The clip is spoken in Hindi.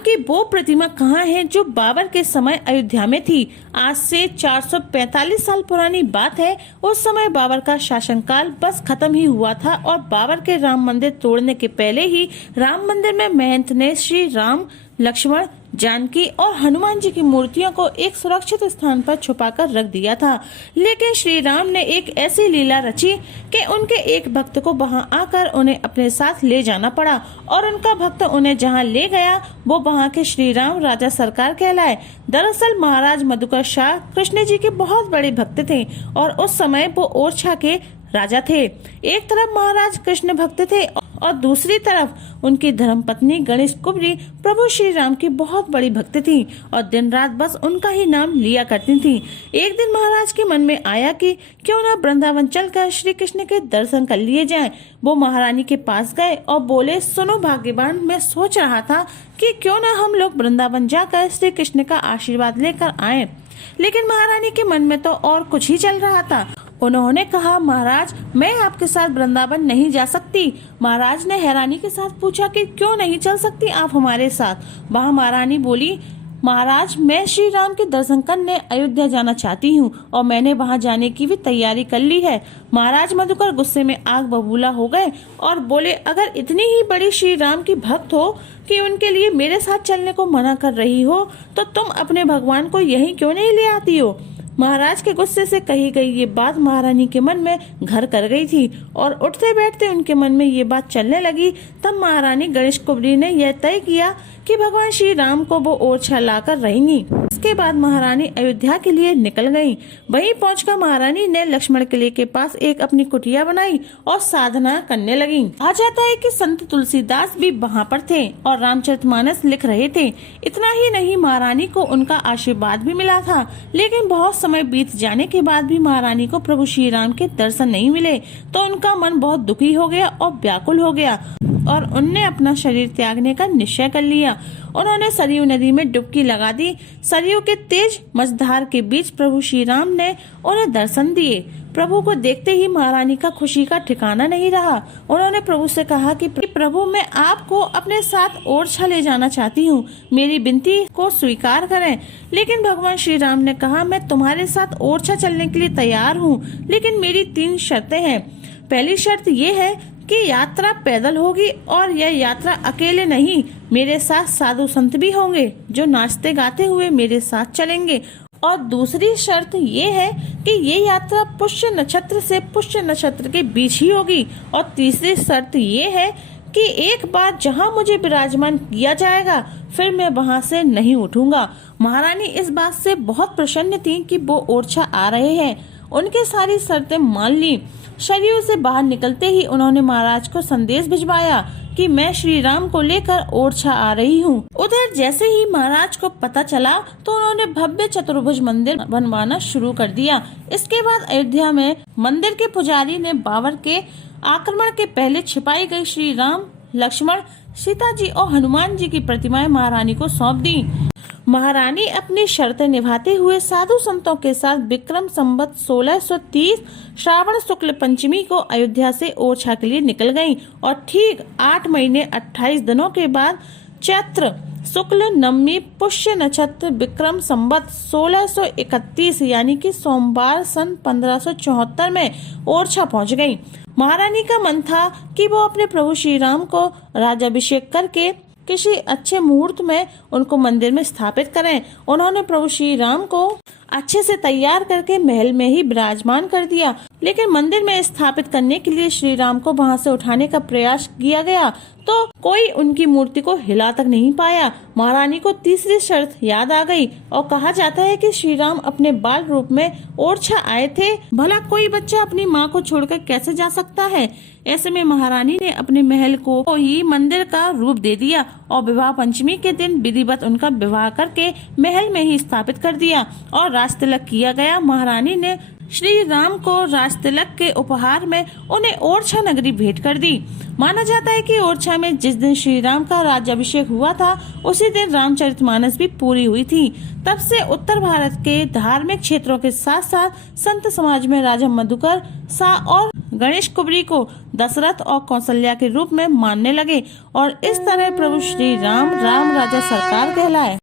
की वो प्रतिमा कहाँ है जो बाबर के समय अयोध्या में थी। आज से 445 साल पुरानी बात है। उस समय बाबर का शासनकाल बस खत्म ही हुआ था और बाबर के राम मंदिर तोड़ने के पहले ही राम मंदिर में महंत ने श्री राम, लक्ष्मण, जानकी और हनुमान जी की मूर्तियों को एक सुरक्षित स्थान पर छुपाकर रख दिया था। लेकिन श्री राम ने एक ऐसी लीला रची कि उनके एक भक्त को वहां आकर उन्हें अपने साथ ले जाना पड़ा और उनका भक्त उन्हें जहां ले गया वो वहां के श्री राम राजा सरकार कहलाए। दरअसल महाराज मधुकर शाह कृष्ण जी के बहुत बड़े भक्त थे और उस समय वो ओरछा के राजा थे। एक तरफ महाराज कृष्ण भक्त थे और दूसरी तरफ उनकी धर्मपत्नी गणेश कुबरी प्रभु श्री राम की बहुत बड़ी भक्त थी और दिन रात बस उनका ही नाम लिया करती थी। एक दिन महाराज के मन में आया कि क्यों न वृंदावन चलकर श्री कृष्ण के दर्शन कर लिए जाएं। वो महारानी के पास गए और बोले, सुनो भाग्यवान, मैं सोच रहा था कि क्यों न हम लोग वृंदावन जाकर श्री कृष्ण का आशीर्वाद लेकर आए। लेकिन महारानी के मन में तो और कुछ ही चल रहा था। उन्होंने कहा, महाराज, मैं आपके साथ वृंदावन नहीं जा सकती। महाराज ने हैरानी के साथ पूछा कि क्यों नहीं चल सकती आप हमारे साथ। वहाँ महारानी बोली, महाराज, मैं श्री राम के दर्शन करने अयोध्या जाना चाहती हूँ और मैंने वहाँ जाने की भी तैयारी कर ली है। महाराज मधुकर गुस्से में आग बबूला हो गए और बोले, अगर इतनी ही बड़ी श्री राम की भक्त हो कि उनके लिए मेरे साथ चलने को मना कर रही हो तो तुम अपने भगवान को यहीं क्यों नहीं ले आती हो। महाराज के गुस्से से कही गई ये बात महारानी के मन में घर कर गई थी और उठते बैठते उनके मन में ये बात चलने लगी। तब महारानी गणेश कुबरी ने यह तय किया कि भगवान श्री राम को वो ओरछा लाकर रहेंगी। इसके बाद महारानी अयोध्या के लिए निकल गयी। वहीं पहुंचकर महारानी ने लक्ष्मण किले के पास एक अपनी कुटिया बनाई और साधना करने लगी। कहा जाता है कि संत तुलसीदास भी वहाँ पर थे और रामचरितमानस लिख रहे थे। इतना ही नहीं, महारानी को उनका आशीर्वाद भी मिला था। लेकिन बहुत समय बीत जाने के बाद भी महारानी को प्रभु श्री राम के दर्शन नहीं मिले तो उनका मन बहुत दुखी हो गया और व्याकुल हो गया और उनने अपना शरीर त्यागने का निश्चय कर लिया। उन्होंने सरयू नदी में डुबकी लगा दी। सरयू के तेज मझधार के बीच प्रभु श्री राम ने उन्हें दर्शन दिए। प्रभु को देखते ही महारानी का खुशी का ठिकाना नहीं रहा। उन्होंने प्रभु से कहा कि प्रभु, मैं आपको अपने साथ ओरछा ले जाना चाहती हूँ, मेरी विनती को स्वीकार करें। लेकिन भगवान श्री राम ने कहा, मैं तुम्हारे साथ ओरछा चलने के लिए तैयार हूँ, लेकिन मेरी 3 शर्तें हैं। पहली शर्त ये है कि यात्रा पैदल होगी और यह यात्रा अकेले नहीं, मेरे साथ साधु संत भी होंगे जो नाचते गाते हुए मेरे साथ चलेंगे। और दूसरी शर्त ये है कि ये यात्रा पुष्य नक्षत्र से पुष्य नक्षत्र के बीच ही होगी। और तीसरी शर्त ये है कि एक बार जहाँ मुझे विराजमान किया जाएगा फिर मैं वहाँ से नहीं उठूंगा। महारानी इस बात से बहुत प्रसन्न थी कि वो ओरछा आ रहे हैं। उनकी सारी शर्तें मान ली। सरयू से बाहर निकलते ही उन्होंने महाराज को संदेश भिजवाया कि मैं श्री राम को लेकर ओरछा आ रही हूँ। उधर जैसे ही महाराज को पता चला तो उन्होंने भव्य चतुर्भुज मंदिर बनवाना शुरू कर दिया। इसके बाद अयोध्या में मंदिर के पुजारी ने बाबर के आक्रमण के पहले छिपाई गई श्री राम, लक्ष्मण, सीता जी और हनुमान जी की प्रतिमाएं महारानी को सौंप दी। महारानी अपनी शर्तें निभाते हुए साधु संतों के साथ विक्रम संवत 1630 श्रावण शुक्ल पंचमी को अयोध्या से ओरछा के लिए निकल गईं और ठीक 8 महीने 28 दिनों के बाद चैत्र शुक्ल नवमी पुष्य नक्षत्र विक्रम संवत 1631 यानी कि सोमवार सन 1574 में ओरछा पहुंच गयी। महारानी का मन था कि वो अपने प्रभु श्री राम को राज्याभिषेक करके किसी अच्छे मुहूर्त में उनको मंदिर में स्थापित करें। उन्होंने प्रभु श्री राम को अच्छे से तैयार करके महल में ही विराजमान कर दिया। लेकिन मंदिर में स्थापित करने के लिए श्री राम को वहां से उठाने का प्रयास किया गया तो कोई उनकी मूर्ति को हिला तक नहीं पाया। महारानी को तीसरी शर्त याद आ गई और कहा जाता है कि श्री राम अपने बाल रूप में ओरछा आए थे। भला कोई बच्चा अपनी माँ को छोड़कर कैसे जा सकता है। ऐसे में महारानी ने अपने महल को ही मंदिर का रूप दे दिया और विवाह पंचमी के दिन विधिवत उनका विवाह करके महल में ही स्थापित कर दिया और राजतिलक किया गया। महारानी ने श्री राम को राजतिलक के उपहार में उन्हें ओरछा नगरी भेंट कर दी। माना जाता है कि ओरछा में जिस दिन श्री राम का राज्याभिषेक हुआ था उसी दिन रामचरितमानस भी पूरी हुई थी। तब से उत्तर भारत के धार्मिक क्षेत्रों के साथ साथ संत समाज में राजा मधुकर शाह और गणेश कुबरी को दशरथ और कौशल्या के रूप में मानने लगे और इस तरह प्रभु श्री राम राम राजा सरकार कहलाए।